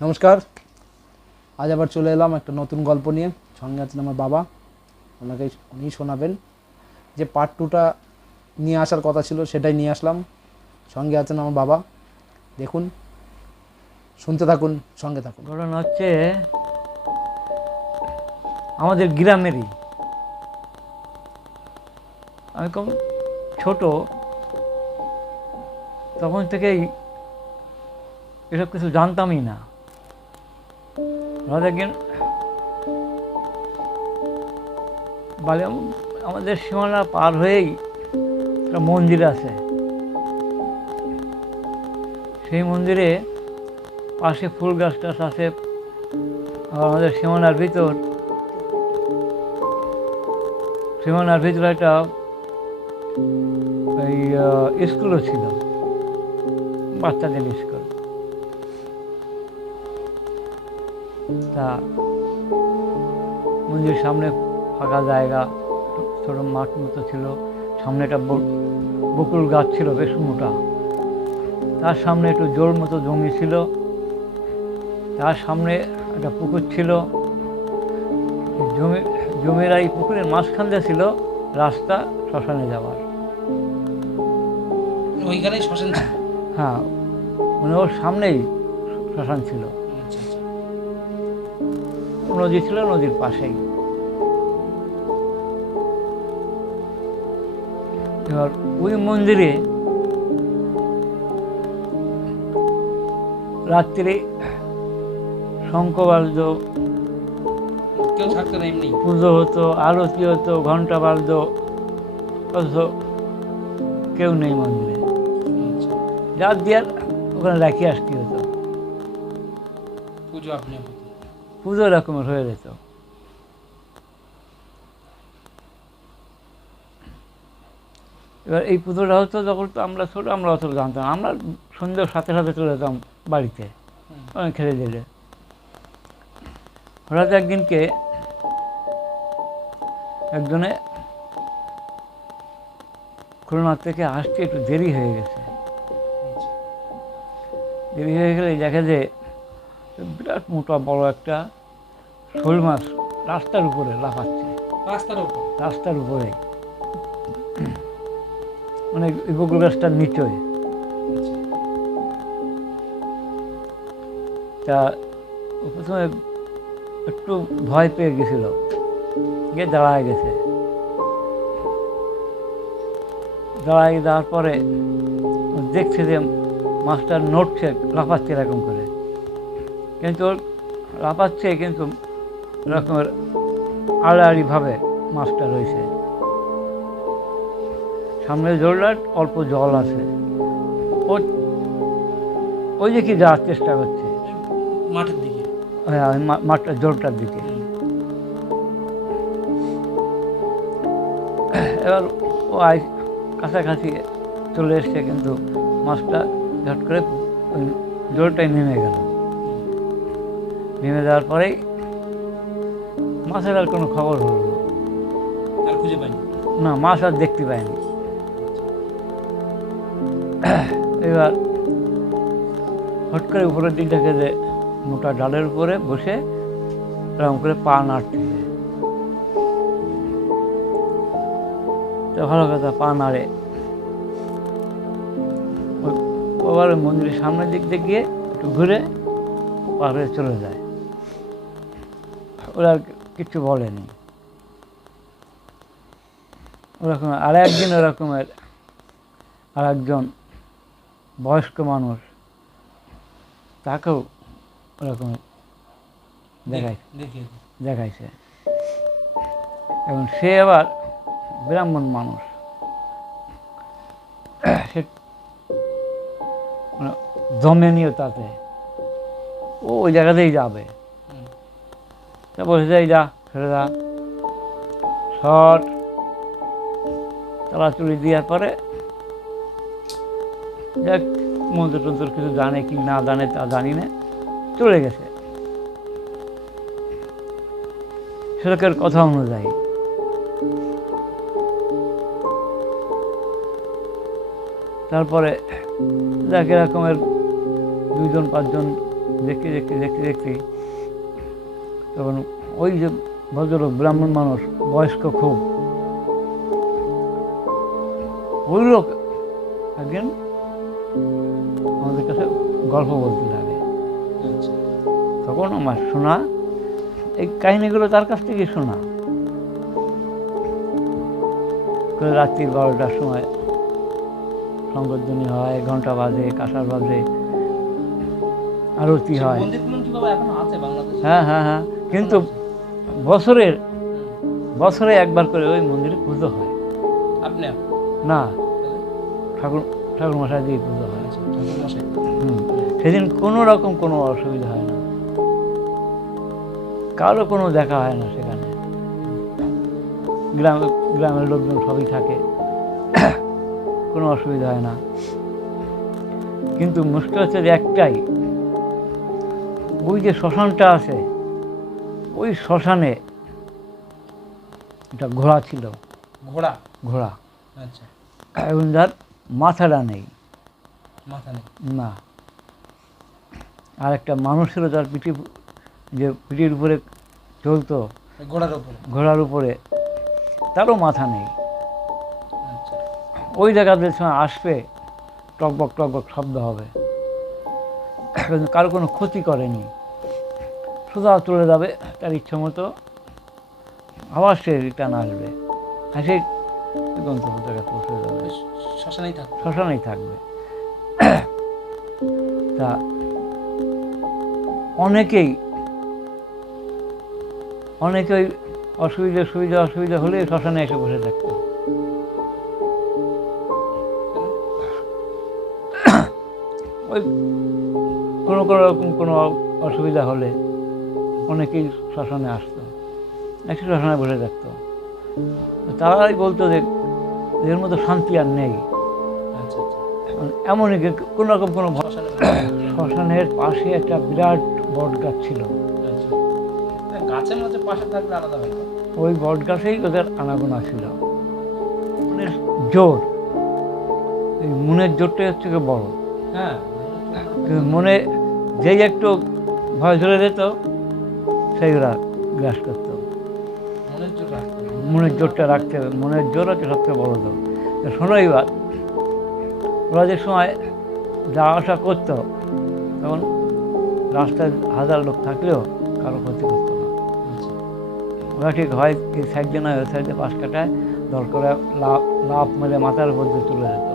নমস্কার। আজ আবার চলে এলাম একটা নতুন গল্প নিয়ে। সঙ্গে আছেন আমার বাবা, উনি শোনাবেন। যে পার্ট টুটা নিয়ে আসার কথা ছিল সেটাই নিয়ে আসলাম। সঙ্গে আছেন আমার বাবা, দেখুন, শুনতে থাকুন, সঙ্গে থাকুন। ঘটনা হচ্ছে আমাদের গ্রামেরই। আমি খুব ছোট, তখন থেকেই এসব কিছু জানতামই না। হঠাৎ একদিন আমাদের সীমানা পার হয়েই একটা মন্দির আছে। সেই মন্দিরে পাশে ফুল গাছ টাছ আছে। আমাদের সীমানার ভিতর একটা স্কুলও ছিল, বাচ্চাদের স্কুল। তা মন্দিরের সামনে ফাঁকা জায়গা, ছোট মাঠ মতো ছিল। সামনে একটা বকুল গাছ ছিল বেশ মোটা। তার সামনে একটু জোর মতো জমি ছিল। তার সামনে একটা পুকুর ছিল। জমির এই পুকুরের মাঝখান দিয়ে ছিল রাস্তা শ্মশানে যাওয়ার। ওইখানেই শ্মশান ছিল? হ্যাঁ, মানে ওর সামনেই শ্মশান ছিল। নদী ছিল, নদীর পাশেই। এবার ওই মন্দিরে রাত্রে শঙ্খবাদ্য, কেউ থাকতো না, এমনি পুজো হতো, আরতি হতো, ঘন্টা বাজত, অথচ কেউ নেই মন্দিরে। রাত দিয়ে ওখানে রাখি আসতে হতো। পুজো রকমের হয়ে যেত। এবার এই পুজোটা হতো যখন আমরা ছোট, আমরা অত জানতাম। আমরা সন্ধ্যার সাথে সাথে চলে যেতাম বাড়িতে খেলে দিলে। হঠাৎ একদিনকে একজনে খুলনা থেকে আসতে একটু দেরি হয়ে গেছে। দেরি হয়ে গেলে দেখে যে বিরাট মোটা বড় একটা শোল মাছ রাস্তার উপরে লাফাচ্ছে। রাস্তার উপরে, মানে বকুল গাছটার নিচয়। তা প্রথমে একটু ভয় পেয়ে গেছিল, গিয়ে দাঁড়ায় গেছে। দাঁড়ায় যাওয়ার পরে দেখছে যে মাছটা নড়ছে, লাফাচ্ছে এরকম করে। কিন্তু লাফাচ্ছে, কিন্তু এরকমের আড়াআড়িভাবে মাছটা রয়েছে। সামনে জলটা অল্প জল আছে, ওই দিকে যাওয়ার চেষ্টা করছে, মাঠের দিকে। হ্যাঁ, মাঠটা জলটার দিকে। এবার ও কাছাকাছি চলে এসছে, কিন্তু মাছটা ঝট করে ওই জলটাই নেমে গেল। নেমে যাওয়ার পরেই মাছের আর কোনো খবর হলো না। আর খুঁজে পাইনি না, মাছ আর দেখতে পায়নি। এবার হট করে উপরের দিক দেখে যে মোটা ডালের উপরে বসে এরকম করে পা নাড়তেছে। তো ভালো কথা, পা নাড়ে। আবার মন্দিরের সামনের দিক দিয়ে গিয়ে একটু ঘুরে পার হয়ে চলে যায়। ওরা আর কিছু বলেনি। ওরকম আর একদিন ওরকমের আর একজন বয়স্ক মানুষ, তাকেও ওরকম দেখাইছে। এবং সে আবার ব্রাহ্মণ মানুষ। সে মানে জমেনিও তাতে, ও ওই জায়গাতেই যাবে। তা বসে যাই, যা ছেড়ে যা। শট চলাচলি দেওয়ার পরে যাক, মন্ত্র টন্ত্র কিছু জানে কি না জানে তা জানি না, চলে গেছে সেরকের কথা অনুযায়ী। তারপরে যাক এরকমের 2-5 জন দেখতে দেখতে দেখতে দেখতে তখন ওই যে ভদ্রলোক ব্রাহ্মণ মানুষ, বয়স্ক খুব, ওই লোক একদিন আমাদের কাছে গল্প বলতে লাগে। আচ্ছা। তখন আমার শোনা, এই কাহিনীগুলো তার কাছ থেকে শোনা। রাত্রি 12টার সময় সংগঠনী হয়, ঘন্টা বাজে, কাঁসার বাজে, আরতি হয়। মন্দিরগুলো কি বাবা এখনো আছে বাংলাদেশে? হ্যাঁ হ্যাঁ হ্যাঁ, কিন্তু বছরে একবার করে ওই মন্দিরে পুজো হয়। আপনি না, ঠাকুর মশাই দিয়ে পুজো হয়। ঠাকুরমশাই। সেদিন কোনো রকম কোনো অসুবিধা হয় না, কারো কোনো দেখা হয় না সেখানে। গ্রামের লোকজন সবই থাকে, কোনো অসুবিধা হয় না। কিন্তু মুশকিল হচ্ছে যে একটাই, ওই যে শ্মশানটা আছে, ওই শ্মশানে একটা ঘোড়া ছিল। ঘোড়া আচ্ছা। এবং যার মাথাটা নেই, মাথা নেই না। আর একটা মানুষ ছিল যার পিঠির উপরে চলতো, ঘোড়ার উপরে, তারও মাথা নেই। আচ্ছা। ওই জায়গাতে সময় আসবে, টকবক টকবক শব্দ হবে, কারো কোনো ক্ষতি করেনি, সোজা চলে যাবে তার ইচ্ছা মতো, আবার সে রিটার্ন আসবে, এসে গন্তব্য জায়গায় পৌঁছে যাবে, শ্মশানেই থাকবে। তা অনেকেই অসুবিধা হলে শ্মশানে এসে বসে থাকতো। ওই কোনো রকম কোনো অসুবিধা হলে অনেকেই শ্মশানে আসতো, এসে শ্মশানে বসে থাকতো। তারাই বলতো যে এর মতো শান্তি আর নেই। এমনই কোনো রকম কোনো শ্মশানের পাশে একটা বিরাট বট গাছ ছিল। গাছের মধ্যে পাশে থাকলে আলাদা ব্যাপার। ওই বট গাছেই ওদের আনাগোনা ছিল। মনের জোর, এই মনের জোরটাই হচ্ছে কি বড়। হ্যাঁ, মনে যেই একটু ভয় ধরে যেত, সেইগুলা গ্রাস করতো। মনের জোরটা রাখতে হবে, মনের জোর হচ্ছে সবচেয়ে বড় জোর। শোনো, এইবার ওরা যে সময় যাওয়া আসা করতো, তখন রাস্তায় 1000 লোক থাকলেও কারো ক্ষতি করতো না। ওরা ঠিক হয় এই সাইডে নয়, ওই সাইডে পাশ কাটায় দর করে লাফ মেরে মাথার উপর দিয়ে তুলে যেত,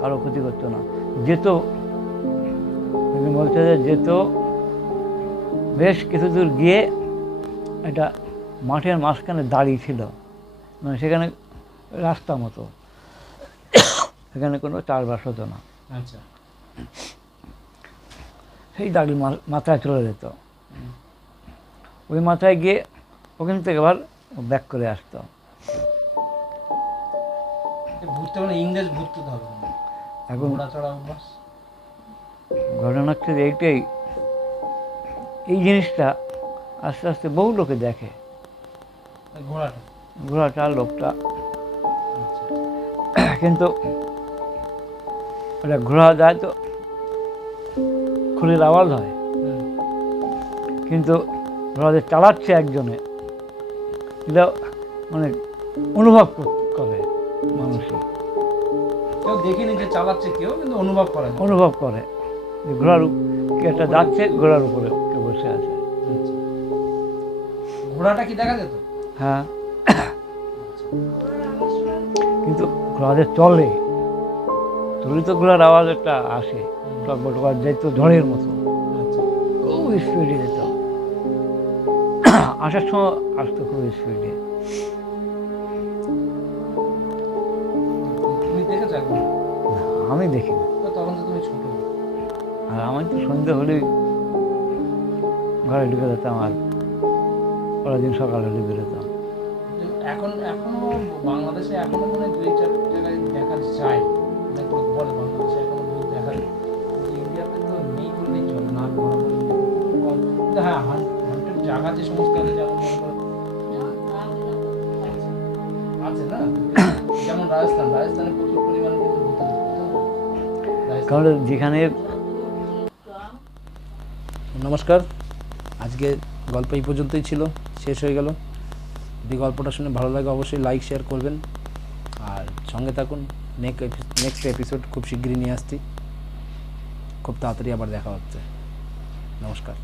কারো ক্ষতি করতো না। যেত, বলছে যে যেত বেশ কিছু দূর গিয়ে একটা মাঠের মাঝখানে দাঁড়িয়ে ছিল, মানে সেখানে রাস্তা মতো, সেখানে কোনো চারবাস হতো না। আচ্ছা। সেই দাঁড়িয়ে মাথায় চলে যেত, ওই মাথায় গিয়ে ওখান থেকে আবার ব্যাক করে আসতো। এখন ঘটনা হচ্ছে যে এইটাই, এই জিনিসটা আস্তে আস্তে বহু লোকে দেখে, ঘোড়াটা লোকটা। কিন্তু ওটা ঘোড়া যায় তো খুলির আওয়াজ হয়, কিন্তু ঘোড়া যে চালাচ্ছে একজনে, এটা মানে অনুভব করে মানুষই। কেউ দেখিনি যে চালাচ্ছে, কেউ কিন্তু অনুভব করে যে ঘোড়ার কে একটা যাচ্ছে, ঘোড়ার উপরে কেউ বসে আছে। ঘোড়াটা কি দেখা যেত? হ্যাঁ, কিন্তু ঘোড়া যে চলে, তো ঘোড়ার আওয়াজ একটা আসে, টকবক যেত ঝড়ের মতো, খুব স্পিডে যেত। আসার সময় আসতো খুব স্পিডে। আমি দেখিনি, তখন তো তুমি ছোট। আর আমি তো সন্ধ্যে হলেই ঘরে ঢুকে যেতাম, আর পরের দিন সকালে হলে বেরোতাম। এখনো বাংলাদেশে এখনো মনে 2-4 জায়গায় দেখা যায়, অনেক লোক বলে বাংলাদেশে এখনো ভূত দেখা যায়, ইন্ডিয়াতে তো নেই বললেই চলে না, বরাবরই কম। কিন্তু হ্যাঁ, হান্টেড জায়গা যে সমস্ত আছে, যেমন মনে করো আছে না, যেমন রাজস্থানে প্রচুর পরিমাণে কিন্তু ভূতের, কারণ যেখানে নমস্কার, আজকে গল্প এই পর্যন্তই ছিল, শেষ হয়ে গেল। যদি গল্পটা শুনে ভালো লাগে অবশ্যই লাইক শেয়ার করবেন, আর সঙ্গে থাকুন। নেক্সট এপিসোড খুব শিগগিরই নিয়ে আসছি, খুব তাড়াতাড়ি আবার দেখা হচ্ছে। নমস্কার।